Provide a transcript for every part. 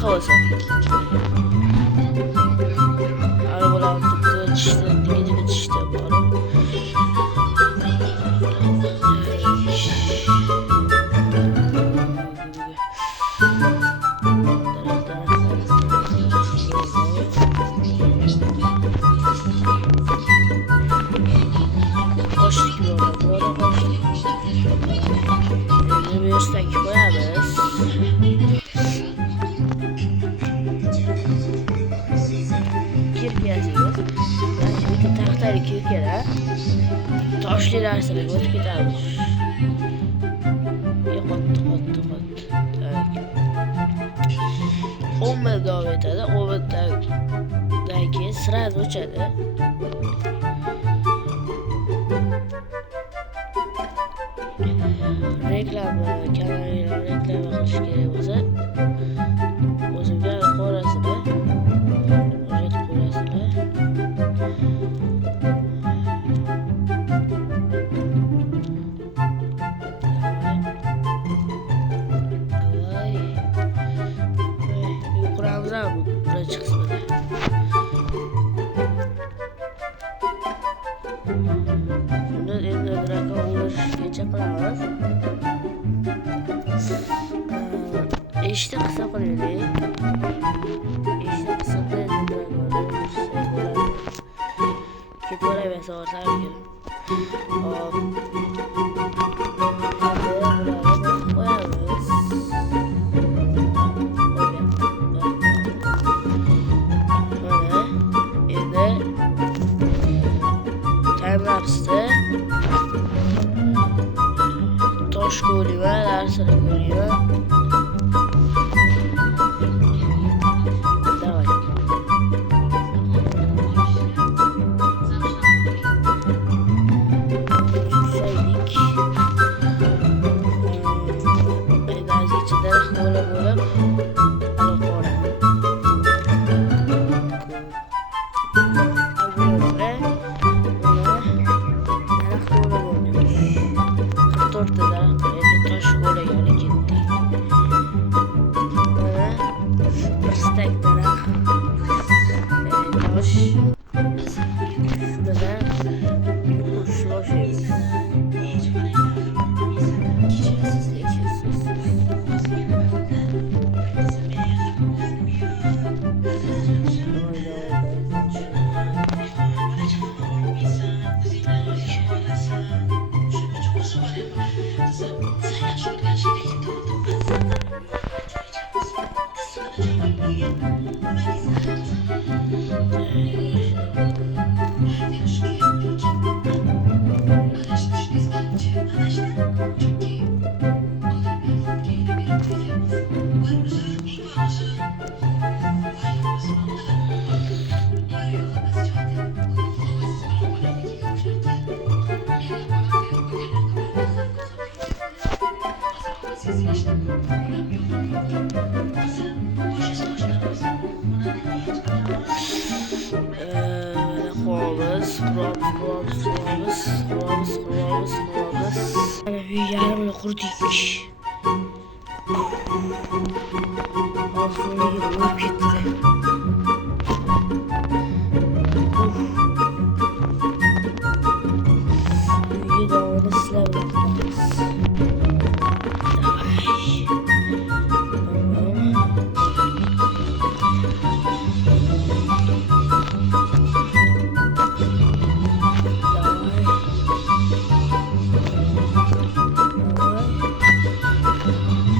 qanaqa bo'lsa. Arabalarni tishda, diga tishda bor. Toshli narsalarga o'tib ketamiz. Qotdi. 10 minut davom etadi. 10 minutdan keyin sirasi o'chadi. Reklama kanaliga reklama qilish kerak bo'lsa, o'zimga qo'rasizlar. Birinchi qismida bundan endi drakon o'lishgacha qilamiz. Eshitni qilsa qo'yaylik. Eshitni qilsa endi drakon o'lishsa bo'ladi. Ketaversa o'rtaga. Tosh ko'riyman, narsani ko'riyman. Davay. Tushaylik. Enerji daraxt bo'lib yarımla kurduk. Aslında yıllar gitti. Büyüğü de onu silah bırakmamız.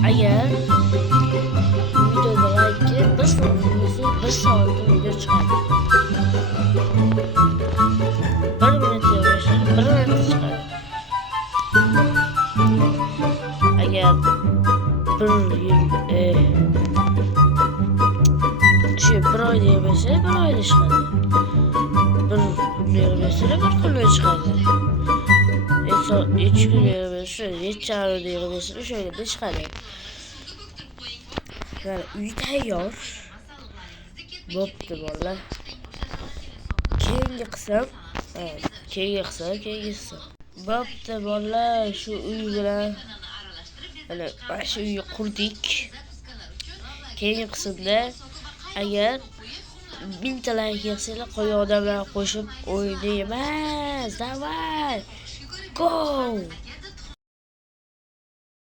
Eğer videoda like bir saatte video çıkar. 1 minut yavaşlar, 1 minut çıkar. Eğer bir ay yavaşlar, 1 ayda çıkar. Bir yavaşlar, 1 kunda çıkar. 3 gün yavaşlar, 7 ayda yavaşlar, şöyle de çıkar. Yani uy tayyor. Bo'pti bolalar. Keyingi qism, keyingi qism. Bo'pti bolalar, shu uy bilan mana shu uyni qurdik. keyingi qismda agar 1000 ta like yig'sanglar qolgan odamlar qo'shib o'ynaymiz. Davay! Go!